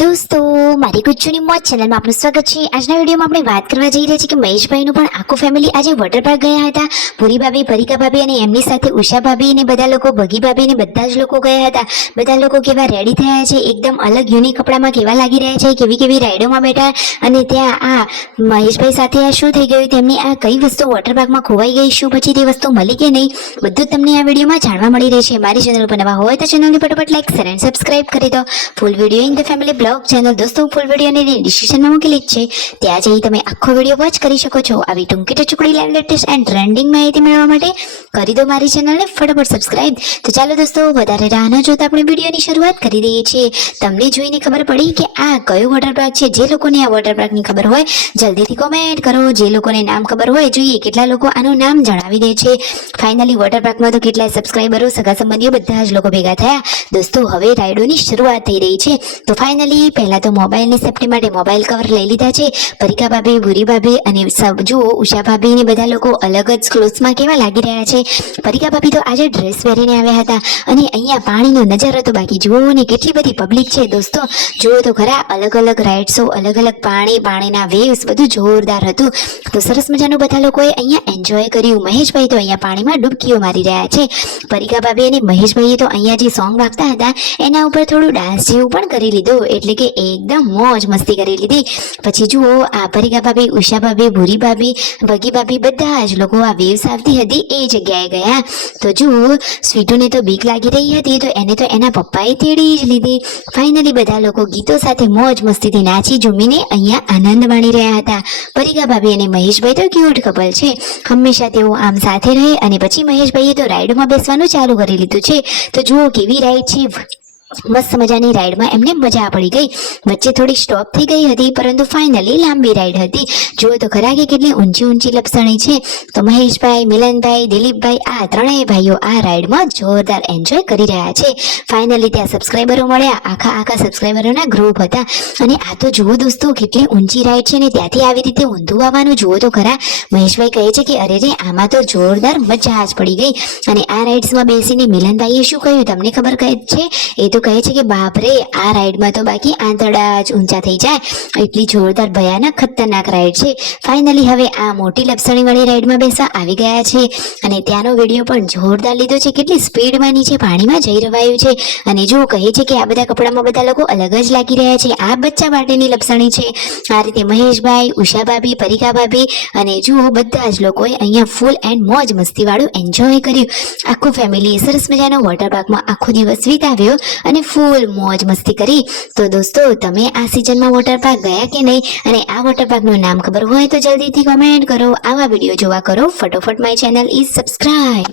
દોસ્તો મારી ગુજ્જુની મોજ ચેનલમાં આપનું સ્વાગત છે। આજના વિડીયોમાં આપણે વાત કરવા જઈ રહ્યા છીએ કે મહેશભાઈનું પણ આખું ફેમિલી આજે વોટર પાર્ક ગયા હતા। પૂરી ભાભી, પરિકા ભાભી અને એમની સાથે ઉષા ભાભી અને બધા લોકો, ભગી ભાભી ને બધા જ લોકો ગયા હતા। બધા લોકો કેવા રેડી થયા છે, એકદમ અલગ યુનિક કપડામાં કેવા લાગી રહ્યા છે, કેવી કેવી રાઈડોમાં બેઠા। અને ત્યાં આ મહેશભાઈ સાથે આ શું થઈ ગયું, તેમની આ કઈ વસ્તુ વોટર પાર્કમાં ખોવાઈ ગઈ, શું પછી તે વસ્તુ મળી કે નહીં, બધું તમને આ વિડીયોમાં જાણવા મળી રહેશે। મારી ચેનલ પર નવા હોય તો ચેનલને ફટાફટ લાઈક, શેર અને સબસ્ક્રાઇબ કરી દો। Full video in the family blog channel દોસ્તો ફૂલ વિડીયોની ડિસ્ક્રિપ્શનમાં મૂકેલી છે, ત્યાં જઈ તમે આખો વિડીયો વોચ કરી શકો છો। આવી ટૂંકી ટચુકડી લાઈવ લેટેસ્ટ એન્ડ ટ્રેન્ડિંગ માહિતી મેળવવા માટે કરી દો મારી ચેનલને ફટાફટ સબસ્ક્રાઇબ। તો ચાલો દોસ્તો વધારે રાહ ન જોતા આપણે વિડીયોની શરૂઆત કરી દઈએ છીએ। તમને જોઈને ખબર પડી કે આ કયો વોટર પાર્ક છે? જે લોકોને આ વોટર પાર્કની ખબર હોય જલ્દીથી કોમેન્ટ કરો। જે લોકોને નામ ખબર હોય જોઈએ કેટલા લોકો આનું નામ જણાવી દે છે। ફાઇનલી વોટર પાર્કમાં તો કેટલાય સબસ્ક્રાઇબરો, સગા સંબંધીઓ બધા જ લોકો ભેગા થયા। દોસ્તો હવે રાઇડોની શરૂઆત થઈ રહી છે। તો ફાઇનલી પહેલા તો મોબાઈલની સેફટી માટે મોબાઈલ કવર લઈ લીધા છે। પરિકા ભાભી, ભૂરી ભાભી અને જુઓ ઉષા ભાભી ને બધા લોકો અલગ જ ક્લોથ્સમાં કેવા લાગી રહ્યા છે। પરિકા ભાભી તો આજે ડ્રેસ પહેરીને આવ્યા હતા અને અહીંયા પાણીનો નજારો તો બાકી જુઓ ને કેટલી બધી પબ્લિક છે। દોસ્તો જુઓ તો ખરા, અલગ અલગ રાઇડ્સો, અલગ અલગ પાણીના વેવ્સ બધું જોરદાર હતું। તો સરસ મજાનું બધા લોકોએ અહીંયા એન્જોય કર્યું। મહેશભાઈ તો અહીંયા પાણીમાં ડૂબકીઓ મારી રહ્યા છે। પરિકા ભાભી અને મહેશભાઈએ તો અહીંયા જે સોંગ વાગતા હતા એના ઉપર થોડું ડાન્સ જેવું પણ કરી લીધું, એટલે કે એકદમ મોજ મસ્તી કરી લીધી। પછી જુઓ આ પરિકા ભાભી, ઉષા ભાભી, ભૂરી ભાભી, ભગી ભાભી બધા જ લોકો આ વેવ્સ આવતી હતી એ જગ્યાએ ગયા। તો જુઓ સ્વીટુને તો બીક લાગી રહી હતી તો એને તો એના પપ્પાએ તેડી જ લીધી। ફાઇનલી બધા લોકો ગીતો સાથે મોજ મસ્તીથી નાચી ઝૂમીને અહીંયા આનંદ માણી રહ્યા હતા। પરિકા ભાભી અને મહેશભાઈ તો ક્યુટ કપલ છે, હંમેશા તેઓ આમ સાથે રહે। અને પછી મહેશભાઈએ તો રાઈડમાં બેસવાનું ચાલુ કરી લીધું છે। તો જુઓ કેવી રાઈડ છે, મસ્ત મજાની રાઈડમાં એમને મજા પડી ગઈ। વચ્ચે થોડી સ્ટોપ થઈ ગઈ હતી પરંતુ ફાઇનલી લાંબી રાઈડ હતી। જુઓ તો ખરા કે કેટલી ઊંચી લપસણી છે। તો મહેશભાઈ, મિલનભાઈ, દિલીપભાઈ આ ત્રણેય ભાઈઓ આ રાઈડમાં જોરદાર એન્જોય કરી રહ્યા છે। ફાઇનલી ત્યાં સબસ્ક્રાઇબરો મળ્યા, આખા સબસ્ક્રાઇબરોના ગ્રુપ હતા। અને આ તો જુઓ દોસ્તો કેટલી ઊંચી રાઈડ છે ને ત્યાંથી આવી રીતે ઊંધું આવવાનું જુઓ તો ખરા। મહેશભાઈ કહે છે કે અરે રે આમાં તો જોરદાર મજા જ પડી ગઈ। અને આ રાઈડ્સમાં બેસીને મિલનભાઈએ શું કહ્યું તમને ખબર કહે છે? એ તો કહે છે કે બાપરે આ રાઈડમાં તો બાકી આંતરડા જ ઊંચા થઈ જાય, એટલી જોરદાર ભયાનક ખતરનાક રાઈડ છે। ફાઇનલી હવે આ મોટી લપસણી વાળી રાઈડમાં બેસવા આવી ગયા છે અને ત્યાંનો વિડીયો પણ જોરદાર લીધો છે। કેટલી સ્પીડમાં નીચે પાણીમાં જઈ રહ્યું છે। અને જો કહે છે કે આ બધા કપડામાં બધા લોકો અલગ જ લાગી રહ્યા છે, આ બચ્ચા માટેની લપસણી છે। આ રીતે મહેશભાઈ, ઉષા ભાભી, પરિકા ભાભી અને જુઓ બધા જ લોકોએ અહીંયા ફૂલ એન્ડ મોજ મસ્તી વાળું એન્જોય કર્યું। આખું ફેમિલીએ સરસ મજાનો વોટર પાર્કમાં આખો દિવસ વિતાવ્યો અને ફૂલ મોજ મસ્તી કરી। તો દોસ્તો તમે આ સિઝનમાં વોટર પાર્ક ગયા કે નહીં, અને આ વોટર પાર્કનું નામ ખબર હોય તો જલ્દીથી કોમેન્ટ કરો। આવા વિડીયો જોવા કરો ફટોફટ માય ચેનલ ઇઝ સબસ્ક્રાઇબ।